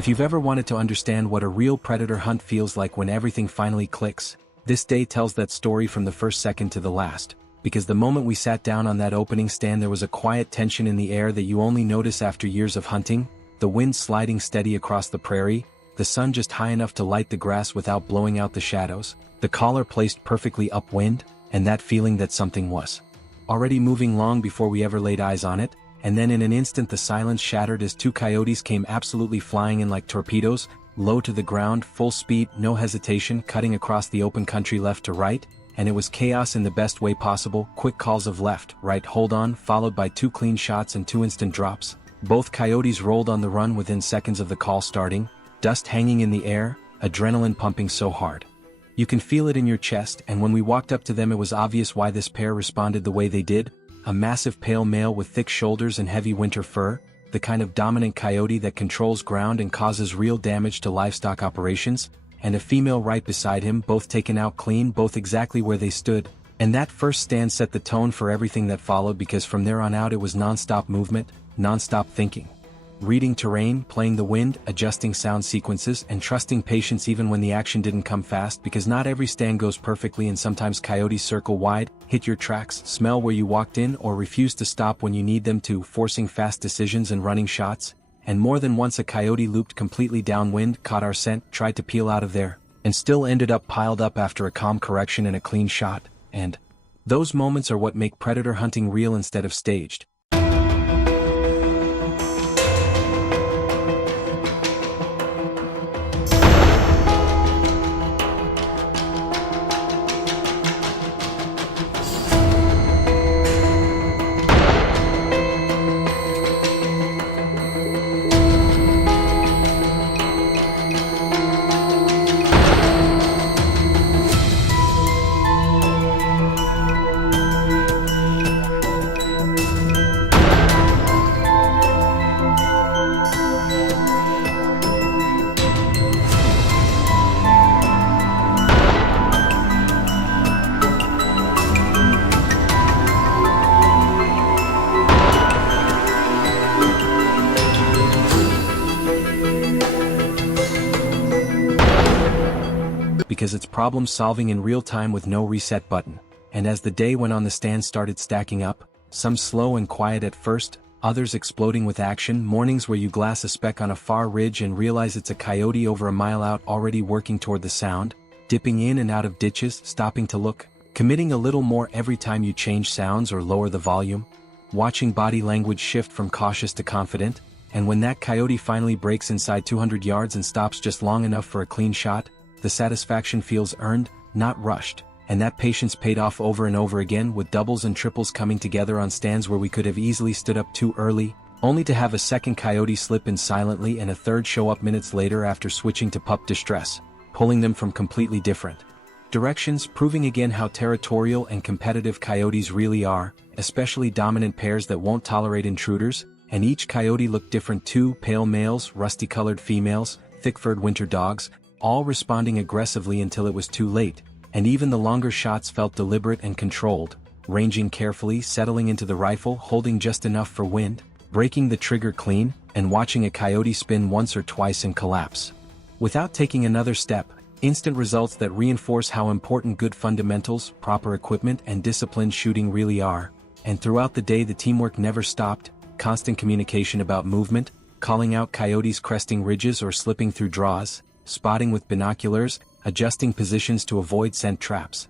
If you've ever wanted to understand what a real predator hunt feels like when everything finally clicks, this day tells that story from the first second to the last. Because the moment we sat down on that opening stand there was a quiet tension in the air that you only notice after years of hunting, the wind sliding steady across the prairie, the sun just high enough to light the grass without blowing out the shadows, the collar placed perfectly upwind, and that feeling that something was already moving long before we ever laid eyes on it, and then in an instant the silence shattered as two coyotes came absolutely flying in like torpedoes, low to the ground, full speed, no hesitation, cutting across the open country left to right, and it was chaos in the best way possible, quick calls of left, right, hold on, followed by 2 clean shots and 2 instant drops. Both coyotes rolled on the run within seconds of the call starting, dust hanging in the air, adrenaline pumping so hard you can feel it in your chest, and when we walked up to them it was obvious why this pair responded the way they did. A massive pale male with thick shoulders and heavy winter fur, the kind of dominant coyote that controls ground and causes real damage to livestock operations, and a female right beside him, both taken out clean, both exactly where they stood. And that first stand set the tone for everything that followed, because from there on out it was non-stop movement, non-stop thinking. Reading terrain, playing the wind, adjusting sound sequences, and trusting patience even when the action didn't come fast, because not every stand goes perfectly and sometimes coyotes circle wide, hit your tracks, smell where you walked in, or refuse to stop when you need them to, forcing fast decisions and running shots. And more than once a coyote looped completely downwind, caught our scent, tried to peel out of there, and still ended up piled up after a calm correction and a clean shot. And those moments are what make predator hunting real instead of staged. Because it's problem solving in real time with no reset button. And as the day went on the stand started stacking up, some slow and quiet at first, others exploding with action, mornings where you glass a speck on a far ridge and realize it's a coyote over a mile out already working toward the sound, dipping in and out of ditches, stopping to look, committing a little more every time you change sounds or lower the volume, watching body language shift from cautious to confident, and when that coyote finally breaks inside 200 yards and stops just long enough for a clean shot, the satisfaction feels earned, not rushed, and that patience paid off over and over again, with doubles and triples coming together on stands where we could have easily stood up too early, only to have a second coyote slip in silently and a third show up minutes later after switching to pup distress, pulling them from completely different directions, proving again how territorial and competitive coyotes really are, especially dominant pairs that won't tolerate intruders. And each coyote looked different too, pale males, rusty-colored females, thick-furred winter dogs, all responding aggressively until it was too late, and even the longer shots felt deliberate and controlled, ranging carefully, settling into the rifle, holding just enough for wind, breaking the trigger clean, and watching a coyote spin once or twice and collapse without taking another step. Instant results that reinforce how important good fundamentals, proper equipment, and disciplined shooting really are. And throughout the day the teamwork never stopped, constant communication about movement, calling out coyotes cresting ridges or slipping through draws, spotting with binoculars, adjusting positions to avoid scent traps.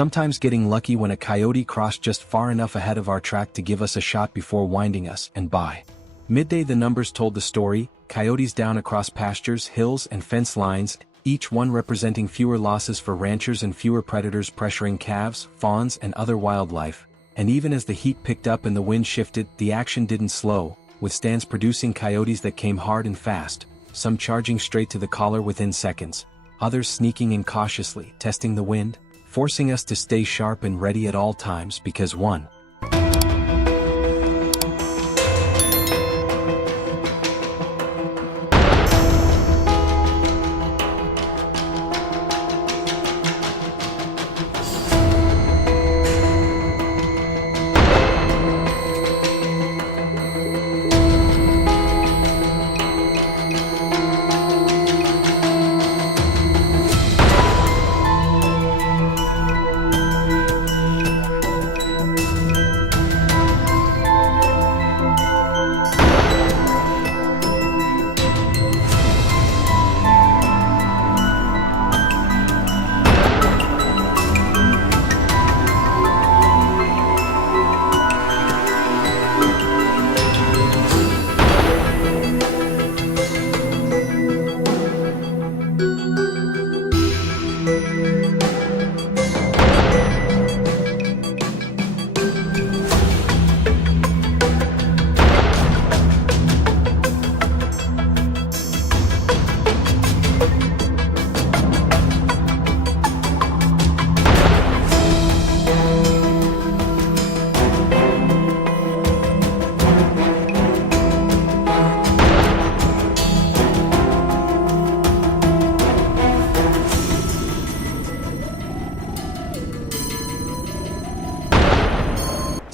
sometimes getting lucky when a coyote crossed just far enough ahead of our track to give us a shot before winding us and by. Midday the numbers told the story, coyotes down across pastures, hills and fence lines, each one representing fewer losses for ranchers and fewer predators pressuring calves, fawns and other wildlife. And even as the heat picked up and the wind shifted, the action didn't slow, with stands producing coyotes that came hard and fast, some charging straight to the collar within seconds, others sneaking in cautiously, testing the wind, forcing us to stay sharp and ready at all times because one.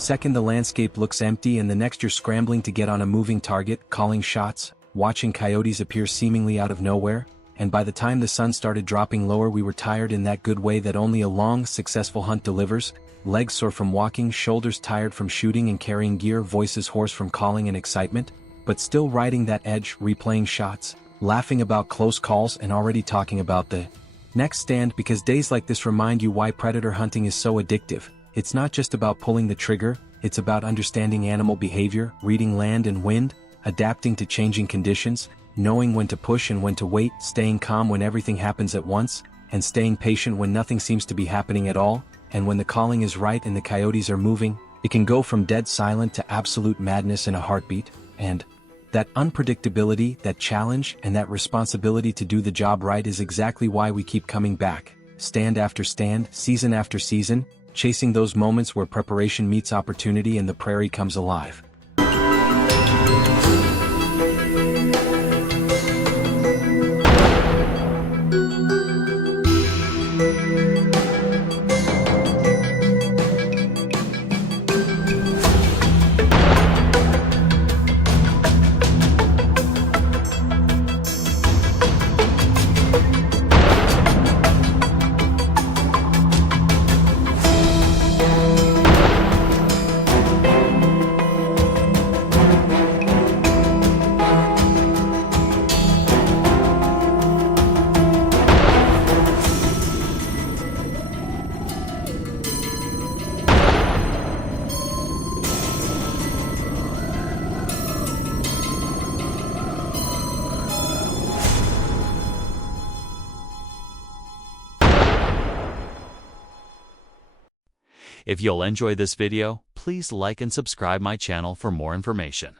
Second the landscape looks empty and the next you're scrambling to get on a moving target, calling shots, watching coyotes appear seemingly out of nowhere, and by the time the sun started dropping lower we were tired in that good way that only a long, successful hunt delivers, legs sore from walking, shoulders tired from shooting and carrying gear, voices hoarse from calling and excitement, but still riding that edge, replaying shots, laughing about close calls and already talking about the next stand because days like this remind you why predator hunting is so addictive. It's not just about pulling the trigger, it's about understanding animal behavior, reading land and wind, adapting to changing conditions, knowing when to push and when to wait, staying calm when everything happens at once, and staying patient when nothing seems to be happening at all, and when the calling is right and the coyotes are moving, it can go from dead silent to absolute madness in a heartbeat, and that unpredictability, that challenge, and that responsibility to do the job right is exactly why we keep coming back, stand after stand, season after season, chasing those moments where preparation meets opportunity and the prairie comes alive. If you'll enjoy this video, please like and subscribe my channel for more information.